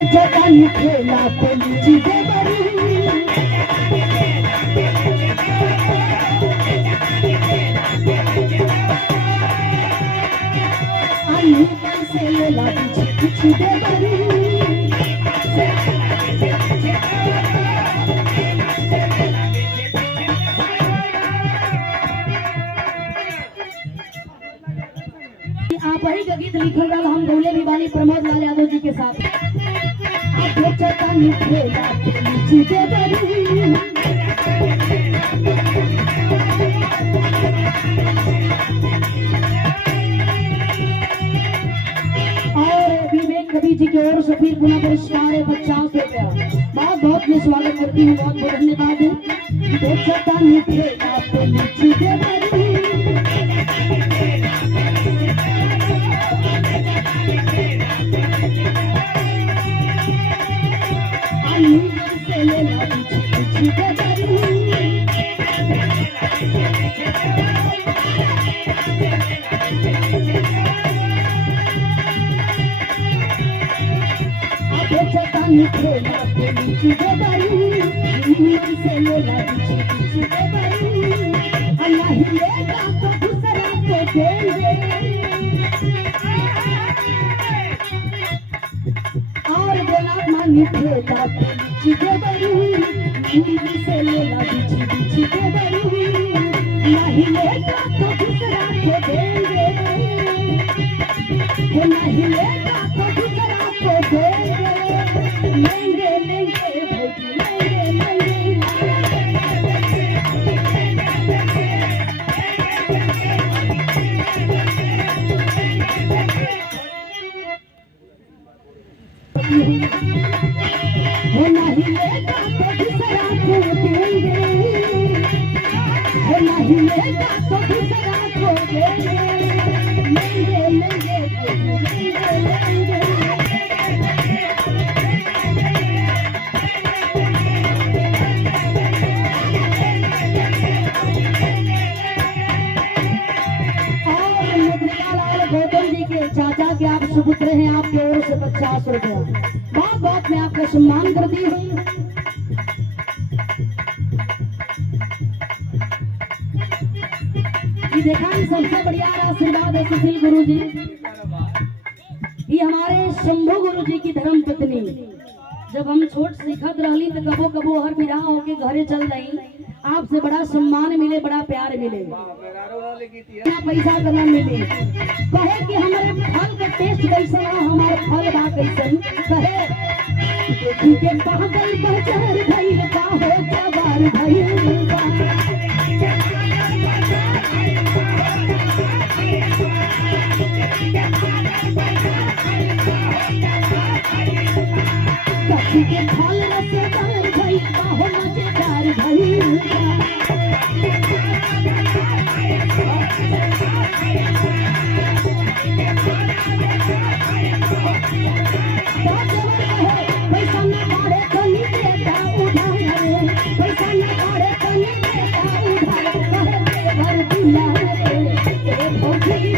जगानी खेला पोलीची देवरी आणि पैसेला पिची देवरी आप ही का गीत लिखल रहा हम गौले विवानी प्रमोद लाल यादव जी के साथ। जगानी खेला पोलीची देवरी कवि जी की ओर से फिर पुनः पुरस्कार है 50 रुपया। बहुत बहुत मैं स्वागत करती हूँ, बहुत बहुत धन्यवाद और गोलाब मानी खेला पोलीची देवरी से लेला बिची देवरी नहीं लेगा तो दूसरा को देंगे नहीं लेगा तो दूसरा को देंगे लेंगे लेंगे भौजी लेंगे नहीं लेगा तो दूसरा को देंगे नहीं लेगा तो दूसरा को देंगे लेंगे लेंगे गौतम जी के चाचा के आप सुपुत्र हैं, आपकी ओर से 50 रुपया। बहुत बहुत मैं आपका सम्मान करती हूँ। ये देखा सबसे बढ़िया आशीर्वाद है सुशील गुरु जी। ये हमारे शंभू गुरु जी की धर्म पत्नी जब हम छोट सीखत रही तो कबो कबो हर बिरहा होके घरे चल रही, आपसे बड़ा सम्मान मिले, बड़ा प्यार मिले, पैसा करना मिले, कहे कि हमारे फल का टेस्ट कैसा है, हमारे फल बा कैसन कहे देखी के पागल बजार भई का हो जवार भई कभी के फल रसेदार भई का हो मजेदार भई पैसा न काढ़े कनी देता उधार पैसा न काढ़े कनी देता उधार कहे भर दुलारे भौजी